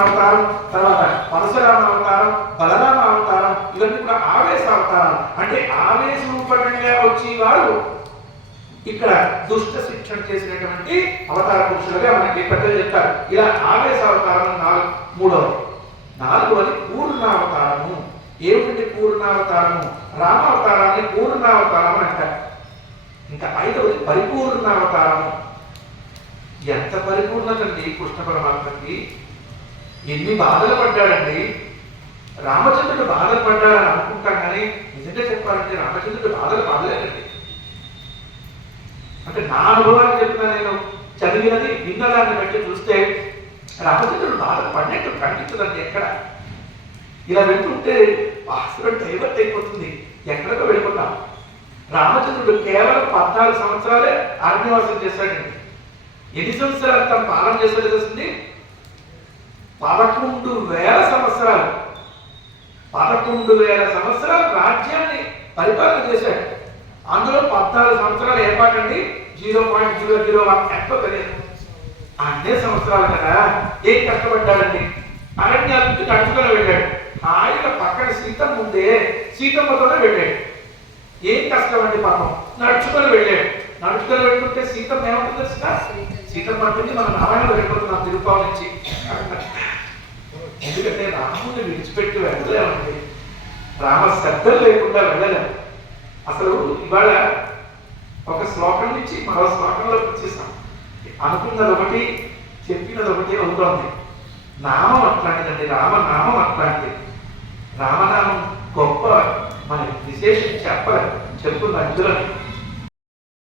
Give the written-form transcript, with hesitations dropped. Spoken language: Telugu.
అవతారం, తర్వాత పరశురామ అవతారం, బలరామ అవతారం, ఇవన్నీ కూడా ఆవేశ అవతారాలు. అంటే ఆవేశ రూపకంగా వచ్చేవారు ఇక్కడ దుష్ట శిక్షణ చేసినటువంటి అవతార పురుషులుగా మనకి పెద్దలు చెప్తారు. ఇలా ఆవేశ అవతారం నాలుగవది పూర్ణావతారము. ఏమిటి పూర్ణావతారము? రామావతారాన్ని పూర్ణావతారం అంటారు. ఇంకా ఐదవది పరిపూర్ణావతారము. ఎంత పరిపూర్ణత అండి కృష్ణ పరమాత్మకి! ఎన్ని బాధలు పడ్డాడండి. రామచంద్రుడు బాధలు పడ్డాడని అనుకుంటాం, కానీ నిజంగా చెప్పాలంటే రామచంద్రుడు బాధలు పడలేదండి. అంటే నా అనుభవాన్ని చెప్తున్నా, నేను చదివినది విన్నదాన్ని బట్టి చూస్తే రామచంద్రుడు బాధలు పడినట్టు కనిపించదండి ఎక్కడ. ఇలా వెళ్తుంటే వాస్తవం డైవర్ట్ అయిపోతుంది, ఎక్కడికో వెళ్ళిపోతాం. రామచంద్రుడు కేవలం 14 సంవత్సరాలే అరణ్యవాసం చేశాడండి. ఎన్ని సంవత్సరాలు తను పాలన చేశాడు తెలిసింది? 11,000 సంవత్సరాలు. 11,000 సంవత్సరాలు రాజ్యాన్ని పరిపాలన చేశాడు. అందులో 14 సంవత్సరాలు ఏర్పాటండి 0.001 ఎంతో తెలియదు. అన్ని సంవత్సరాలు కదా, ఏం కష్టపడ్డాడండి. అరణ్యాల నుంచి నడుచుకొని వెళ్ళాడు. ఆయన పక్కన సీతమ్మ ఉందే, సీతమ్మతోనే వెళ్ళాడు. ఏం కష్టం అండి పాపం, నడుచుకొని వెళ్ళాడు. నడుచుకొని వెళ్తుంటే సీతమ్మ ఏమంటుంది తెలుసా? సీతమ్మ అంటుంది, మనం నారాయణలో వెళ్ళిపోతున్నాం తిరుపావు నుంచి. ఎందుకంటే రాముని విడిచిపెట్టి వెళ్ళలేమండి, రామ శబ్దం లేకుండా వెళ్ళలేము. అసలు ఇవాళ ఒక శ్లోకం నుంచి మరో శ్లోకంలోకి వచ్చేసాం. అనుకున్నది ఒకటి, చెప్పినది ఒకటి అవుతోంది. నామం అట్లాంటిదండి, రామనామం అట్లాంటిది. రామనామం గొప్ప, మన విశేషం చెప్పలేదు, చెప్తున్నా ఇందులో